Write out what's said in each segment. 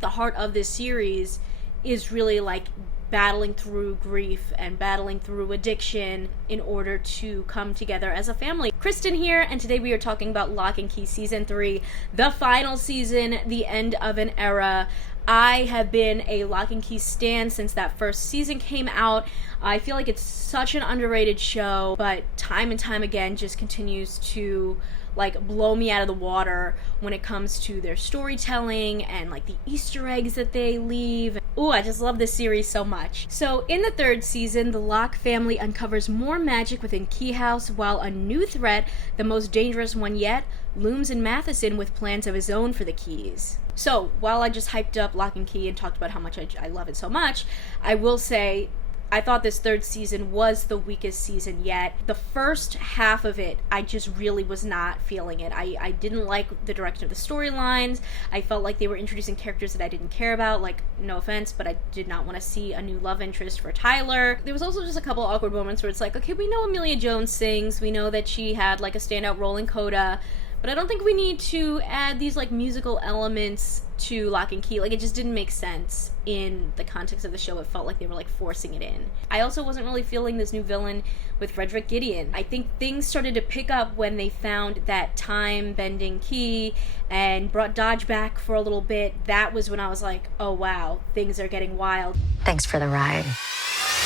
The heart of this series is really like battling through grief and battling through addiction in order to come together as a family. Kristen here, and today we are talking about Locke Key Season 3, the final season, the end of an era. I have been a Locke Key stan since that first season came out. I feel like it's such an underrated show, but time and time again just continues to like blow me out of the water when it comes to their storytelling and like the Easter eggs that they leave. Ooh, I just love this series so much. So in the third season, the Locke family uncovers more magic within Keyhouse, while a new threat, the most dangerous one yet, looms in Matheson with plans of his own for the keys. So while I just hyped up Locke and Key and talked about how much I love it so much, I will say I thought this third season was the weakest season yet. The first half of it, I just really was not feeling it. I didn't like the direction of the storylines. I felt like they were introducing characters that I didn't care about. Like, no offense, but I did not want to see a new love interest for Tyler. There was also just a couple awkward moments where it's like, okay, we know Amelia Jones sings. We know that she had like a standout role in Coda. But I don't think we need to add these like musical elements to Locke and Key. Like, it just didn't make sense in the context of the show. It felt like they were like forcing it in. I also wasn't really feeling this new villain with Frederick Gideon. I think things started to pick up when they found that time-bending key and brought Dodge back for a little bit. That was when I was like, oh wow, things are getting wild. Thanks for the ride.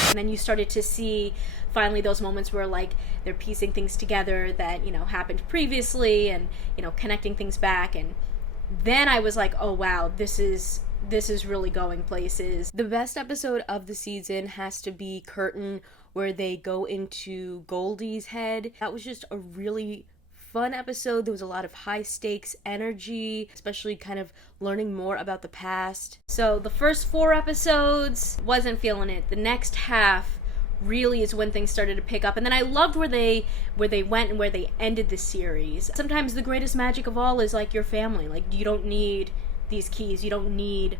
And then you started to see finally those moments where like they're piecing things together that, you know, happened previously and, you know, connecting things back. And then I was like, oh wow, this is really going places. The best episode of the season has to be Curtain, where they go into Goldie's head. That was just a really fun episode. There was a lot of high stakes energy, especially kind of learning more about the past. So the first 4 episodes, wasn't feeling it. The next half really is when things started to pick up, and then I loved where they went and where they ended the series. Sometimes the greatest magic of all is like your family. Like, you don't need these keys, you don't need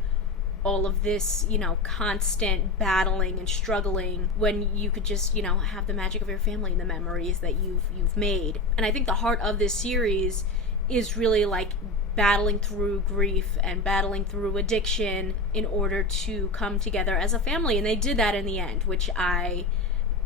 all of this, you know, constant battling and struggling, when you could just, you know, have the magic of your family and the memories that you've made. And I think the heart of this series is really like battling through grief and battling through addiction in order to come together as a family. And they did that in the end, which I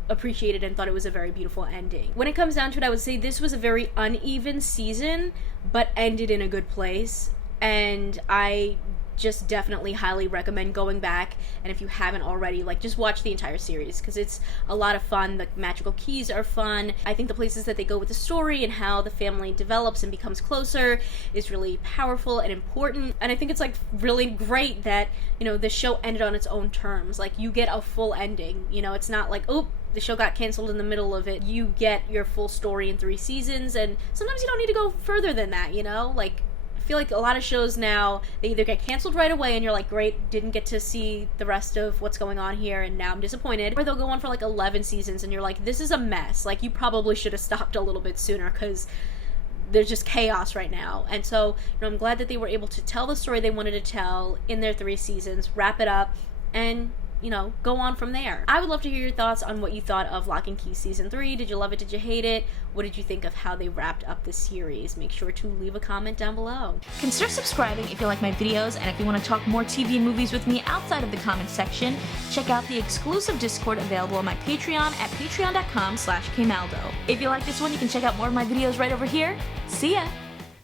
appreciated and thought it was a very beautiful ending. When it comes down to it, I would say this was a very uneven season, but ended in a good place. And I just definitely highly recommend going back, and if you haven't already, like, just watch the entire series, because it's a lot of fun. The magical keys are fun. I think the places that they go with the story and how the family develops and becomes closer is really powerful and important. And I think it's like really great that, you know, the show ended on its own terms. Like, you get a full ending, you know, it's not like, oh, the show got canceled in the middle of it. You get your full story in 3 seasons, and sometimes you don't need to go further than that, you know? Like, I feel like a lot of shows now, they either get canceled right away and you're like, great, didn't get to see the rest of what's going on here and now I'm disappointed, or they'll go on for like 11 seasons and you're like, this is a mess. Like, you probably should have stopped a little bit sooner because there's just chaos right now. And so, you know, I'm glad that they were able to tell the story they wanted to tell in their 3 seasons, wrap it up, and, you know, go on from there. I would love to hear your thoughts on what you thought of Locke and Key Season 3. Did you love it? Did you hate it? What did you think of how they wrapped up the series? Make sure to leave a comment down below. Consider subscribing if you like my videos, and if you want to talk more TV and movies with me outside of the comments section, check out the exclusive Discord available on my Patreon at patreon.com/kmaldo. If you like this one, you can check out more of my videos right over here. See ya!